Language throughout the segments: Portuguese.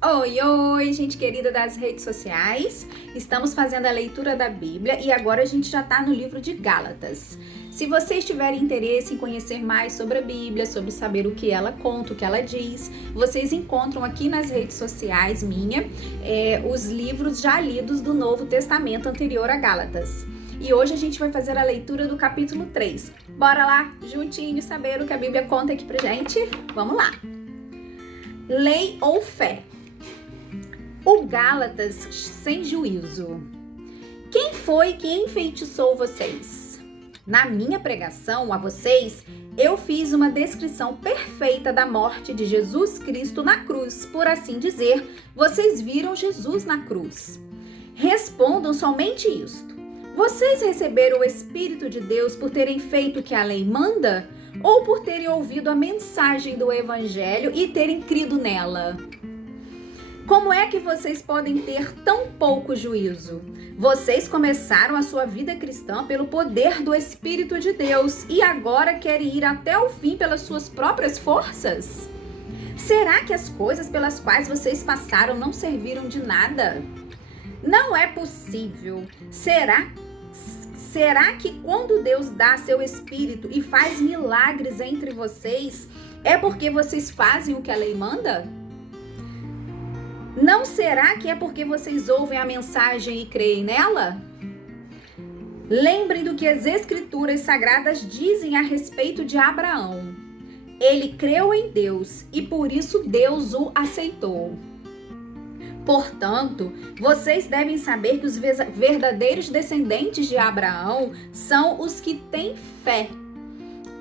Oi, oi, gente querida das redes sociais. Estamos fazendo a leitura da Bíblia e agora a gente já está no livro de Gálatas. Se vocês tiverem interesse em conhecer mais sobre a Bíblia, sobre saber o que ela conta, o que ela diz, vocês encontram aqui nas redes sociais os livros já lidos do Novo Testamento anterior a Gálatas. E hoje a gente vai fazer a leitura do capítulo 3. Bora lá, juntinho, saber o que a Bíblia conta aqui pra gente? Vamos lá! Lei ou fé? O Gálatas sem juízo. Quem foi que enfeitiçou vocês? Na minha pregação a vocês, eu fiz uma descrição perfeita da morte de Jesus Cristo na cruz. Por assim dizer, vocês viram Jesus na cruz. Respondam somente isto. Vocês receberam o Espírito de Deus por terem feito o que a lei manda? Ou por terem ouvido a mensagem do Evangelho e terem crido nela? Como é que vocês podem ter tão pouco juízo? Vocês começaram a sua vida cristã pelo poder do Espírito de Deus e agora querem ir até o fim pelas suas próprias forças? Será que as coisas pelas quais vocês passaram não serviram de nada? Não é possível. Será que quando Deus dá seu Espírito e faz milagres entre vocês, é porque vocês fazem o que a lei manda? Não será que é porque vocês ouvem a mensagem e creem nela? Lembrem do que as Escrituras Sagradas dizem a respeito de Abraão. Ele creu em Deus e por isso Deus o aceitou. Portanto, vocês devem saber que os verdadeiros descendentes de Abraão são os que têm fé.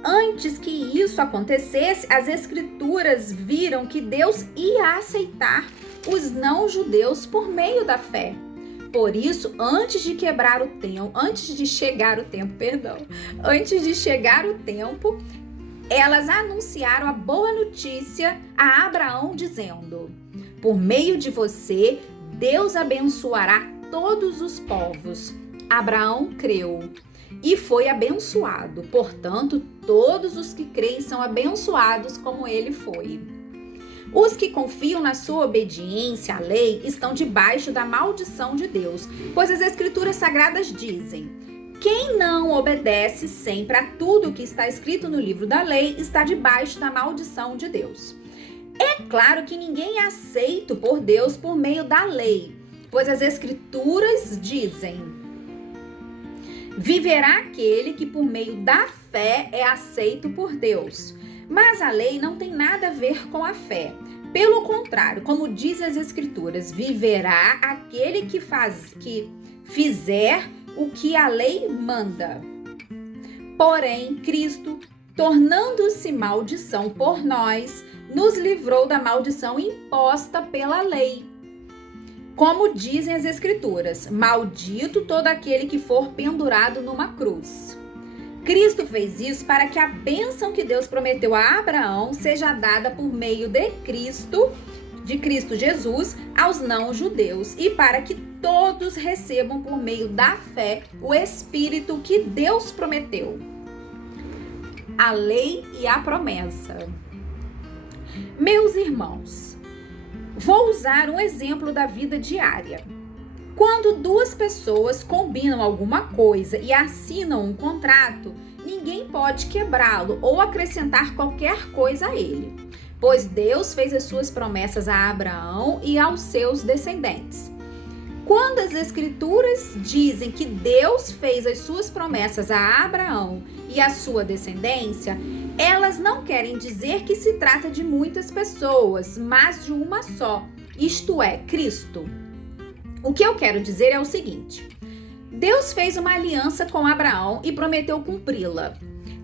Antes que isso acontecesse, as Escrituras viram que Deus ia aceitar os não-judeus por meio da fé. Por isso, antes de chegar o tempo, elas anunciaram a boa notícia a Abraão dizendo: por meio de você, Deus abençoará todos os povos. Abraão creu e foi abençoado. Portanto, todos os que creem são abençoados como ele foi. Os que confiam na sua obediência à lei estão debaixo da maldição de Deus, pois as Escrituras Sagradas dizem: quem não obedece sempre a tudo o que está escrito no livro da lei está debaixo da maldição de Deus. É claro que ninguém é aceito por Deus por meio da lei, pois as Escrituras dizem: viverá aquele que por meio da fé é aceito por Deus. Mas a lei não tem nada a ver com a fé. Pelo contrário, como diz as Escrituras, viverá aquele que fizer o que a lei manda. Porém, Cristo, tornando-se maldição por nós, nos livrou da maldição imposta pela lei. Como dizem as Escrituras, maldito todo aquele que for pendurado numa cruz. Cristo fez isso para que a bênção que Deus prometeu a Abraão seja dada por meio de Cristo Jesus, aos não-judeus e para que todos recebam por meio da fé o Espírito que Deus prometeu. A lei e a promessa. Meus irmãos, vou usar um exemplo da vida diária. Quando duas pessoas combinam alguma coisa e assinam um contrato, ninguém pode quebrá-lo ou acrescentar qualquer coisa a ele, pois Deus fez as suas promessas a Abraão e aos seus descendentes. Quando as Escrituras dizem que Deus fez as suas promessas a Abraão e à sua descendência, elas não querem dizer que se trata de muitas pessoas, mas de uma só, isto é, Cristo. O que eu quero dizer é o seguinte: Deus fez uma aliança com Abraão e prometeu cumpri-la.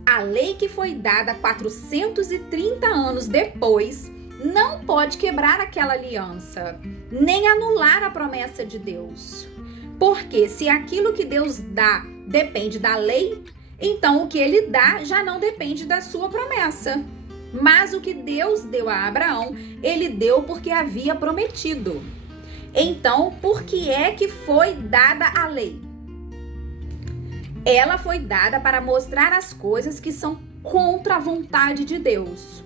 A lei que foi dada 430 anos depois não pode quebrar aquela aliança, nem anular a promessa de Deus. Porque se aquilo que Deus dá depende da lei, então o que ele dá já não depende da sua promessa. Mas o que Deus deu a Abraão, ele deu porque havia prometido. Então, por que é que foi dada a lei? Ela foi dada para mostrar as coisas que são contra a vontade de Deus.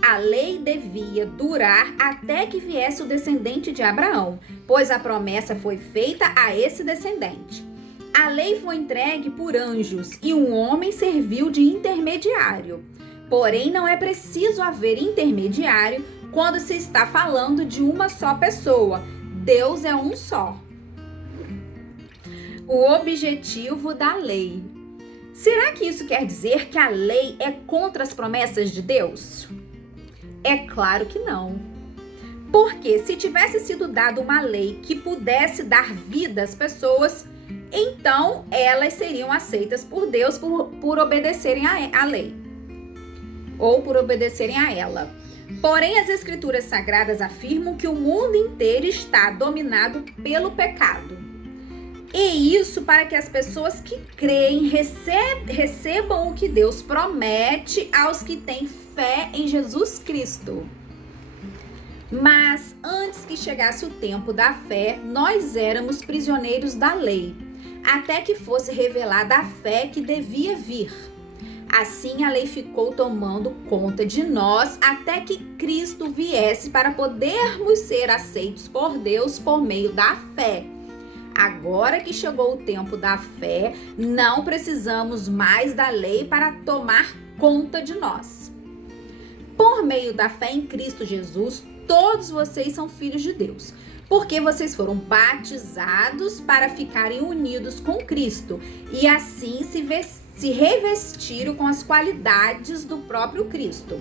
A lei devia durar até que viesse o descendente de Abraão, pois a promessa foi feita a esse descendente. A lei foi entregue por anjos e um homem serviu de intermediário. Porém, não é preciso haver intermediário quando se está falando de uma só pessoa. Deus é um só. O objetivo da lei. Será que isso quer dizer que a lei é contra as promessas de Deus? É claro que não. Porque se tivesse sido dada uma lei que pudesse dar vida às pessoas, então elas seriam aceitas por Deus por obedecerem à lei. Ou por obedecerem a ela. Porém, as escrituras sagradas afirmam que o mundo inteiro está dominado pelo pecado. E isso para que as pessoas que creem recebam o que Deus promete aos que têm fé em Jesus Cristo. Mas antes que chegasse o tempo da fé, nós éramos prisioneiros da lei, até que fosse revelada a fé que devia vir. Assim a lei ficou tomando conta de nós até que Cristo viesse para podermos ser aceitos por Deus por meio da fé. Agora que chegou o tempo da fé, não precisamos mais da lei para tomar conta de nós. Por meio da fé em Cristo Jesus, todos vocês são filhos de Deus, porque vocês foram batizados para ficarem unidos com Cristo e assim se revestiram com as qualidades do próprio Cristo.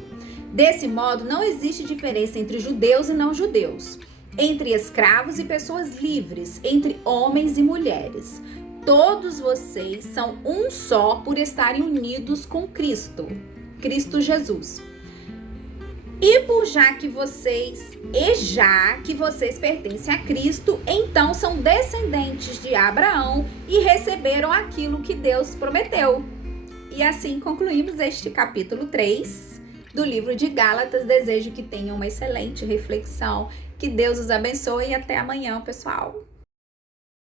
Desse modo, não existe diferença entre judeus e não judeus, entre escravos e pessoas livres, entre homens e mulheres. Todos vocês são um só por estarem unidos com Cristo Jesus. Já que vocês pertencem a Cristo, então são descendentes de Abraão e receberam aquilo que Deus prometeu. E assim concluímos este capítulo 3 do livro de Gálatas. Desejo que tenham uma excelente reflexão. Que Deus os abençoe e até amanhã, pessoal.